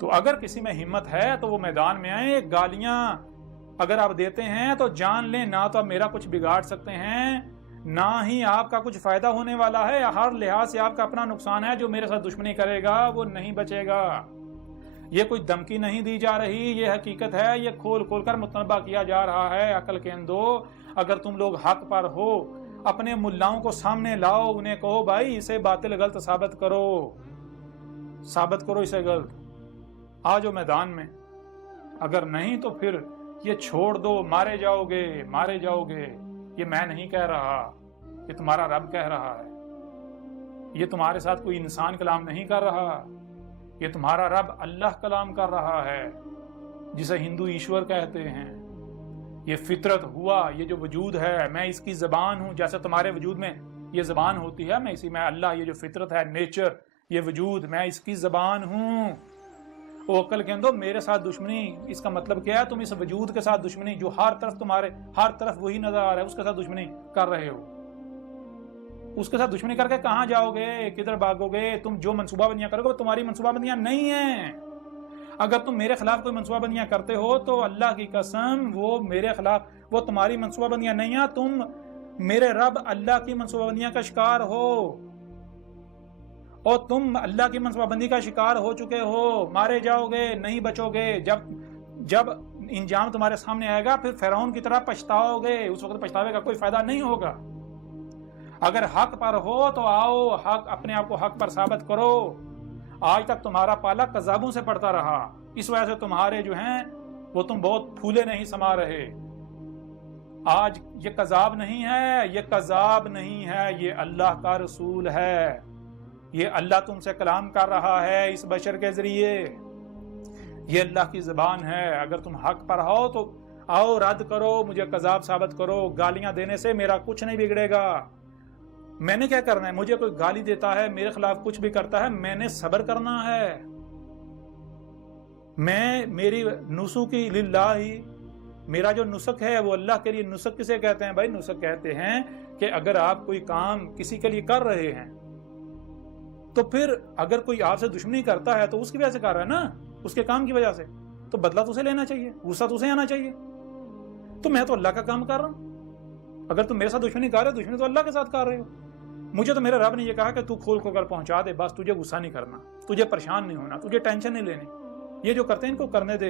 تو اگر کسی میں ہمت ہے تو وہ میدان میں آئے. گالیاں اگر آپ دیتے ہیں تو جان لیں نہ تو آپ میرا کچھ بگاڑ سکتے ہیں نہ ہی آپ کا کچھ فائدہ ہونے والا ہے. ہر لحاظ سے آپ کا اپنا نقصان ہے. جو میرے ساتھ دشمنی کرے گا وہ نہیں بچے گا. یہ کوئی دھمکی نہیں دی جا رہی, یہ حقیقت ہے. یہ کھول کھول کر متنبہ کیا جا رہا ہے. عقل کے اندھو, اگر تم لوگ حق پر ہو اپنے ملاؤں کو سامنے لاؤ, انہیں کہو بھائی اسے باطل غلط ثابت کرو اسے غلط. آ جاؤ میدان میں. اگر نہیں تو پھر یہ چھوڑ دو, مارے جاؤ گے. یہ میں نہیں کہہ رہا, یہ تمہارا رب کہہ رہا ہے. یہ تمہارے ساتھ کوئی انسان کلام نہیں کر رہا, یہ تمہارا رب اللہ کلام کر رہا ہے, جسے ہندو ایشور کہتے ہیں. یہ فطرت ہوا, یہ جو وجود ہے میں اس کی زبان ہوں. جیسے تمہارے وجود میں یہ زبان ہوتی ہے, میں اللہ, یہ جو فطرت ہے, نیچر, یہ وجود, میں اس کی زبان ہوں. او عقل کے اندھو, میرے ساتھ دشمنی اس کا مطلب کیا ہے؟ تم اس وجود کے ساتھ دشمنی, جو ہر طرف وہی نظر آ رہا ہے, اس کے ساتھ دشمنی کر رہے ہو. اس کے ساتھ دشمنی کر کے کہاں جاؤ گے, کدھر بھاگو گے؟ تم جو منصوبہ بندیاں کرو گے وہ تمہاری منصوبہ بندیاں نہیں ہیں. اگر تم میرے خلاف کوئی منصوبہ بندیاں کرتے ہو تو اللہ کی قسم وہ میرے خلاف, وہ تمہاری منصوبہ بندیاں نہیں ہیں. تم میرے رب اللہ کی منصوبہ بندیاں کا شکار ہو, اور تم اللہ کی منصوبہ بندی کا شکار ہو چکے ہو. مارے جاؤ گے, نہیں بچو گے. جب انجام تمہارے سامنے آئے گا پھر فرعون کی طرح پچھتاؤ گے. اس وقت پچھتاوے کا کوئی فائدہ نہیں ہوگا. اگر حق پر ہو تو آؤ, حق, اپنے آپ کو حق پر ثابت کرو. آج تک تمہارا پالا کذابوں سے پڑتا رہا, اس وجہ سے تمہارے جو ہیں وہ تم بہت پھولے نہیں سما رہے. آج یہ کذاب نہیں ہے, یہ اللہ کا رسول ہے. یہ اللہ تم سے کلام کر رہا ہے اس بشر کے ذریعے. یہ اللہ کی زبان ہے. اگر تم حق پر ہو تو آؤ, رد کرو, مجھے کذاب ثابت کرو. گالیاں دینے سے میرا کچھ نہیں بگڑے گا. میں نے کیا کرنا ہے؟ مجھے کوئی گالی دیتا ہے, میرے خلاف کچھ بھی کرتا ہے, میں نے صبر کرنا ہے. میری نسخی للہ, میرا جو نسخ ہے وہ اللہ کے لیے. نسخ کسے کہتے ہیں بھائی؟ نسخ کہتے ہیں کہ اگر آپ کوئی کام کسی کے لیے کر رہے ہیں تو پھر اگر کوئی آپ سے دشمنی کرتا ہے تو اس کی وجہ سے کر رہا ہے نا, اس کے کام کی وجہ سے, تو بدلہ تو اسے لینا چاہیے, غصہ تو اسے آنا چاہیے. تو میں تو اللہ کا کام کر رہا ہوں. اگر تم میرے ساتھ دشمنی کر رہے ہو, دشمنی تو اللہ کے ساتھ کر رہے ہو. مجھے تو میرے رب نے یہ کہا کہ تو کھول کھول کر پہنچا دے, بس تجھے غصہ نہیں کرنا, تجھے پریشان نہیں ہونا, تجھے ٹینشن نہیں لینی. یہ جو کرتے ہیں ان کو کرنے دے.